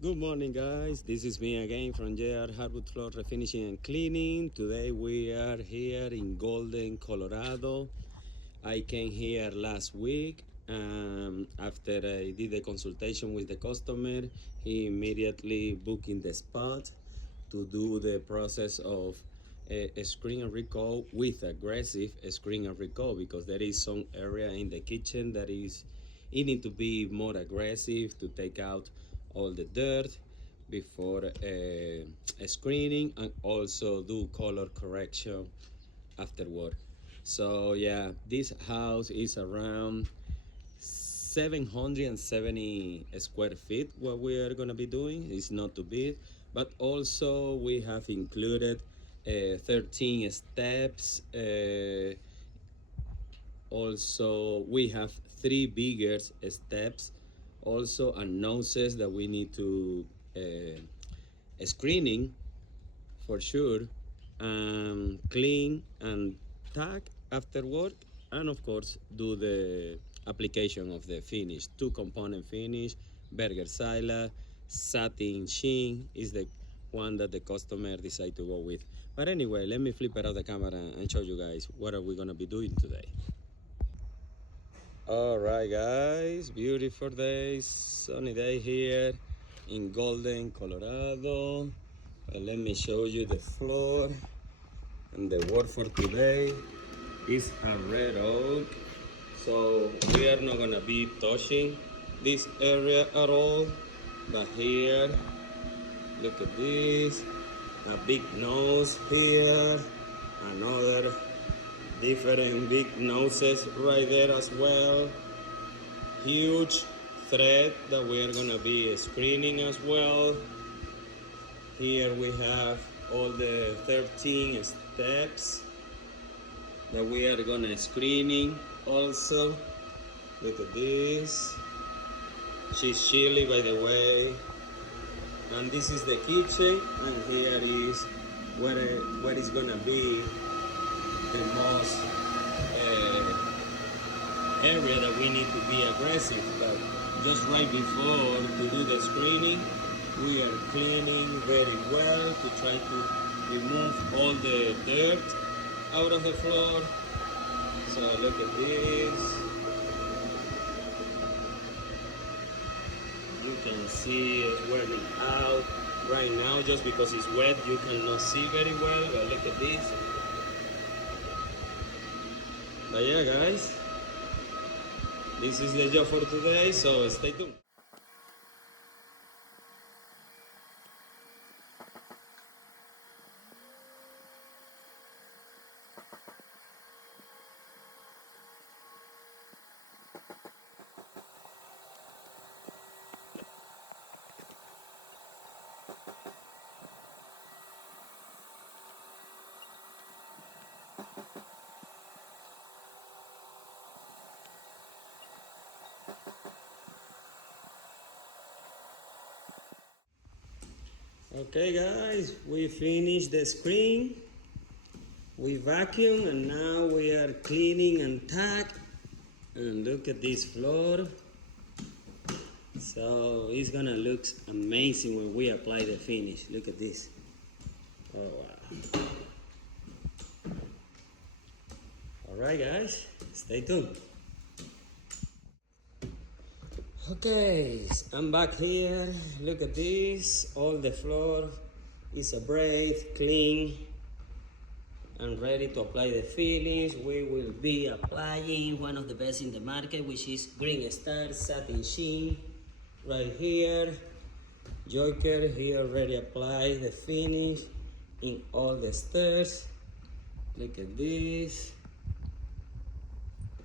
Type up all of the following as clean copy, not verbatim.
Good morning, guys. This is me again from Hardwood Floor Refinishing and Cleaning. Today we are here in Golden, Colorado. I came here last week. After I did the consultation with the customer, he immediately booked in the spot to do the process of a screen recoat with aggressive screen recoat, because there is some area in the kitchen that is it need to be more aggressive to take out all the dirt before screening, and also do color correction afterward. So yeah, this house is around 770 square feet. What we are gonna be doing is not too big, but also we have included 13 steps. Also we have 3 bigger steps also, and noses that we need to screening for sure, clean and tag afterward, and of course do the application of the finish. 2 component finish, burger sila, satin sheen is the one that the customer decide to go with. But anyway, let me flip it out the camera and show you guys what are we gonna be doing today. All right, guys, beautiful day, sunny day here in Golden, Colorado. Let me show you the floor. And the word for today is a red oak. So we are not gonna be touching this area at all. But here, look at this, a big nose here, another different big noses right there as well. Huge thread that we are gonna be screening as well. Here we have all the 13 steps that we are gonna screening also. Look at this. She's chilly, by the way. And this is the kitchen, and here is what is gonna be the most area that we need to be aggressive. But just right before to do the screening, we are cleaning very well to try to remove all the dirt out of the floor. So look at this. You can see it working out right now. Just because it's wet, you cannot see very well, but look at this. But yeah, guys, this is the job for today, so stay tuned. Okay, guys, we finished the screen. We vacuum, and now we are cleaning and tack. And look at this floor. So it's gonna look amazing when we apply the finish. Look at this. Oh wow. Alright, guys, stay tuned. Okay, I'm back here. Look at this. All the floor is abraded, clean, and ready to apply the finish. We will be applying one of the best in the market, which is Green Star Satin Sheen right here. Joker here already applied the finish in all the stairs. Look at this.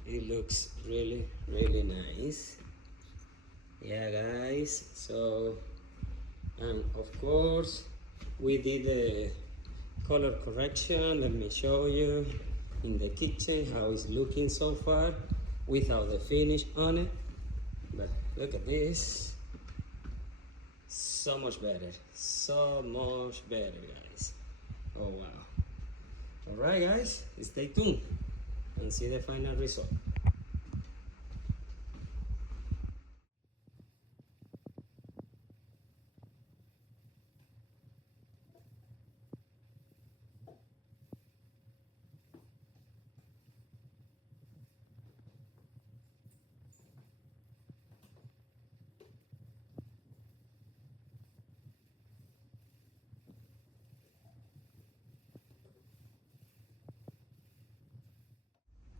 It looks really, really nice. Yeah, guys, so, and of course we did the color correction. Let me show you in the kitchen how it's looking so far without the finish on it. But look at this, so much better, guys. Oh wow. All right, guys, stay tuned and see the final result.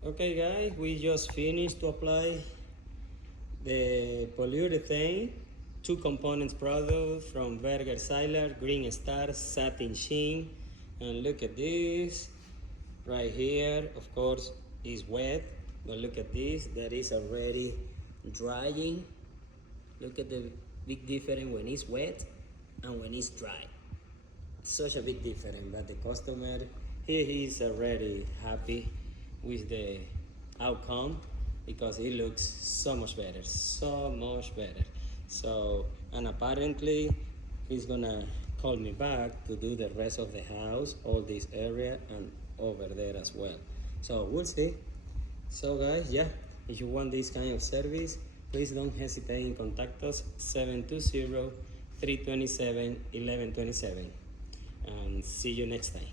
Okay guys, we just finished to apply the polyurethane 2 components product from Berger Seiler, Green Star Satin Sheen. And look at this right here. Of course it's wet, but look at this, that is already drying. Look at the big difference when it's wet and when it's dry. Such a big difference, but the customer, he is already happy with the outcome because it looks so much better, so much better. So, and apparently he's gonna call me back to do the rest of the house, all this area and over there as well. So we'll see. So guys, yeah, if you want this kind of service, please don't hesitate in contact us 720-327-1127. And see you next time.